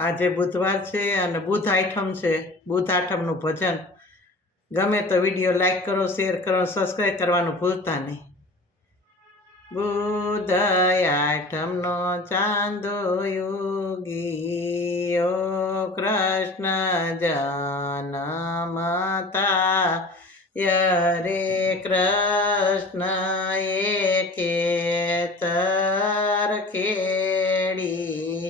આજે બુધવાર છે અને બુધ આઠમ છે. બુધ આઠમનું ભજન ગમે તો વિડીયો લાઈક કરો, શેર કરો, સબસ્ક્રાઈબ કરવાનું ભૂલતા નહીં. બુધ આઠમનો ચાંદો યુગીયો કૃષ્ણ જન્મતા યરે કૃષ્ણ ખેતર ખેડી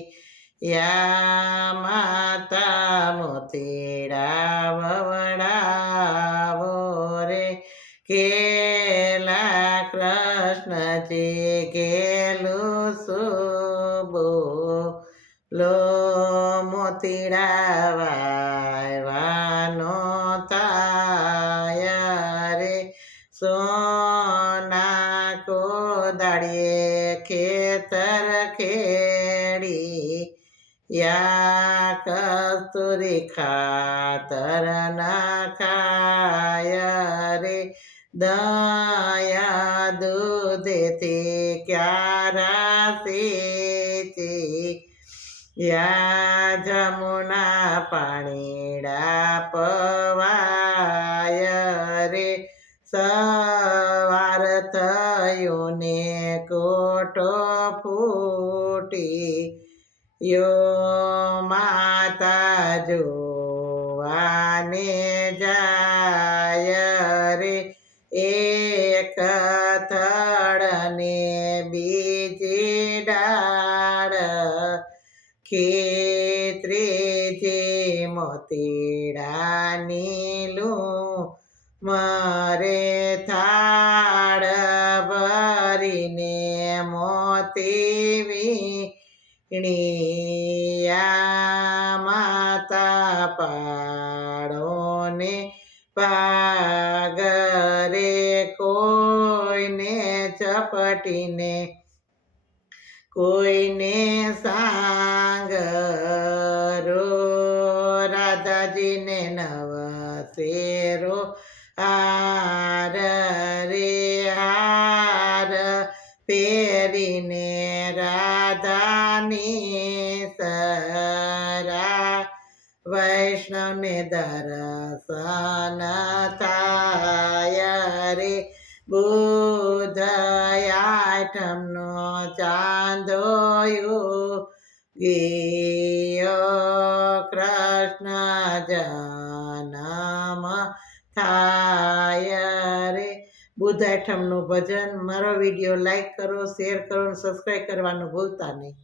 યા માતા મોતીડા વવડાવો રે કેલા કૃષ્ણજી ગેલું સુબો લો મોતીડા વાયવાનો તાય રે સોના કોદાળીએ ખેતર ખેડી યા કસ્તુરી ખાતર નાખાય રે દયા દૂધેથી ક્યારા સીચી યા જમુના પાણીડા પવાય રે સવાર થયું ને કોટો ફૂટી યો માતા જોવાને જાય રે એક થડને બીજી ડાળ ખેતરે મોતીડા નીલું મરે થાળ ભરીને મોતી વીણિયા માતા પાડોને પાગરે કોઈને ચપટીને કોઈને સાંગરો રાધાજીને નવ શેરો હાર રે હાર પહેરીને રાધાની સરા વૈષ્ણવને દર્શન થાય રે બુધ આઠમનો ચાંદો યુગીયો કૃષ્ણ જન્મ થાય રે. બુધ આઠમનું ભજન. મારો વિડીયો લાઈક કરો, શેર કરો અને સબસ્ક્રાઈબ કરવાનું ભૂલતા નહીં.